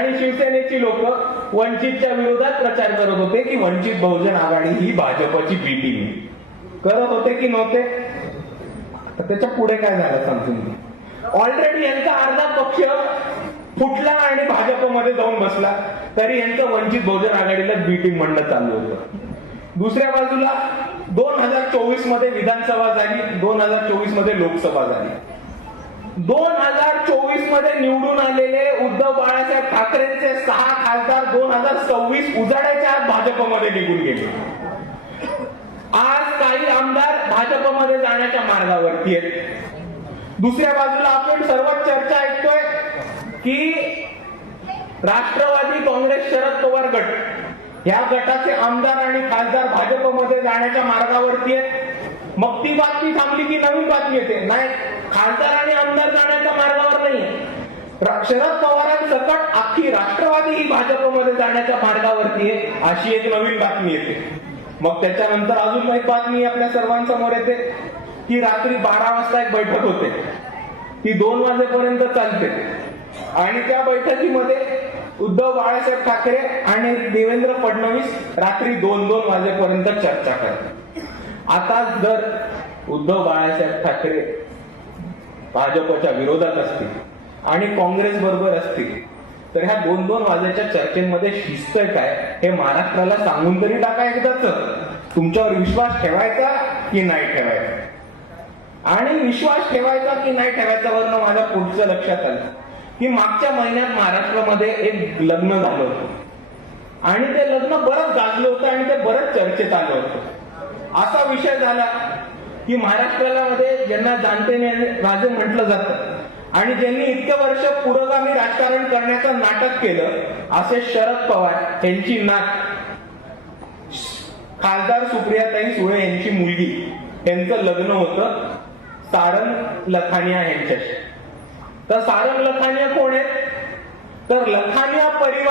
आणि शिवसेनेची लोक वंचितच्या विरोधात प्रचार करत होते की वंचित बहुजन आघाडी ही भाजपची बी टीम करत होते की नव्हते. त्याच्या पुढे काय झालं सांगतो मी. ऑलरेडी यांचा अर्धा पक्ष फुटला आणि भाजपमध्ये जाऊन बसला, तरी यांचं वंचित बहुजन आघाडीला बी टीम म्हणणं चालू होतं. दुसऱ्या बाजूला 2024 मध्ये विधानसभा झाली, 2024 मध्ये लोकसभा झाली. 2024 मध्ये निवडून आलेले उद्धव बाळासाहेब ठाकरेंचे 6 खासदार 2026 उजाडायच्या आत भाजपमध्ये निघून गेले. आज काही आमदार भाजपमध्ये जाण्याच्या मार्गावरती आहेत. दुसऱ्या बाजूला आपण सर्वच चर्चा ऐकतोय की राष्ट्रवादी काँग्रेस शरद पवार गट या गटाचे आमदार आणि खासदार भाजपमध्ये जाण्याच्या मार्गावरती आहेत. मग ती बातमी थांबली की नवीन बातमी येते, नाही खासदार आणि आमदार जाण्याच्या मार्गावर नाहीये, शरद पवारांसकट अख्खी राष्ट्रवादी ही भाजपमध्ये जाण्याच्या मार्गावरती आहे, अशी एक नवीन बातमी येते. मग त्याच्यानंतर अजून एक बातमी आपल्या सर्वांसमोर येते की रात्री 12 वाजता एक बैठक होते, ती 2 वाजेपर्यंत चालते आणि त्या बैठकीमध्ये उद्धव बाळासाहेब ठाकरे आणि देवेंद्र फडणवीस रात्री 2-2 वाजेपर्यंत चर्चा करतात. आता जर उद्धव बाळासाहेब ठाकरे भाजपच्या विरोधात असतील आणि काँग्रेस बरोबर असतील तर ह्या 2-2 वाजेच्या चर्चेमध्ये शिस्तय काय हे महाराष्ट्राला सांगून तरी टाका एकदाच. तुमच्यावर विश्वास ठेवायचा की नाही ठेवायचा, आणि विश्वास ठेवायचा की नाही ठेवायचा वरनं माझ्या पुढचं लक्षात आलं की मागच्या महिन्यात महाराष्ट्रामध्ये एक लग्न झालं होतं आणि ते लग्न बरंच गाजलं होतं आणि ते बरंच चर्चेत आलं होतं. असा विषय झाला की महाराष्ट्राला मध्ये ज्यांना जाणते राजे म्हटलं जातं आणि ज्यांनी इतके वर्ष पुरोगामी राजकारण करण्याचं नाटक केलं असे शरद पवार यांची नात खासदार सुप्रियाताई सुळे यांची मुलगी यांचं लग्न होतं सारंग लखानिया यांच्याशी. तर सारंग लखानिया कोण आहेत, तर लखानिया परिवार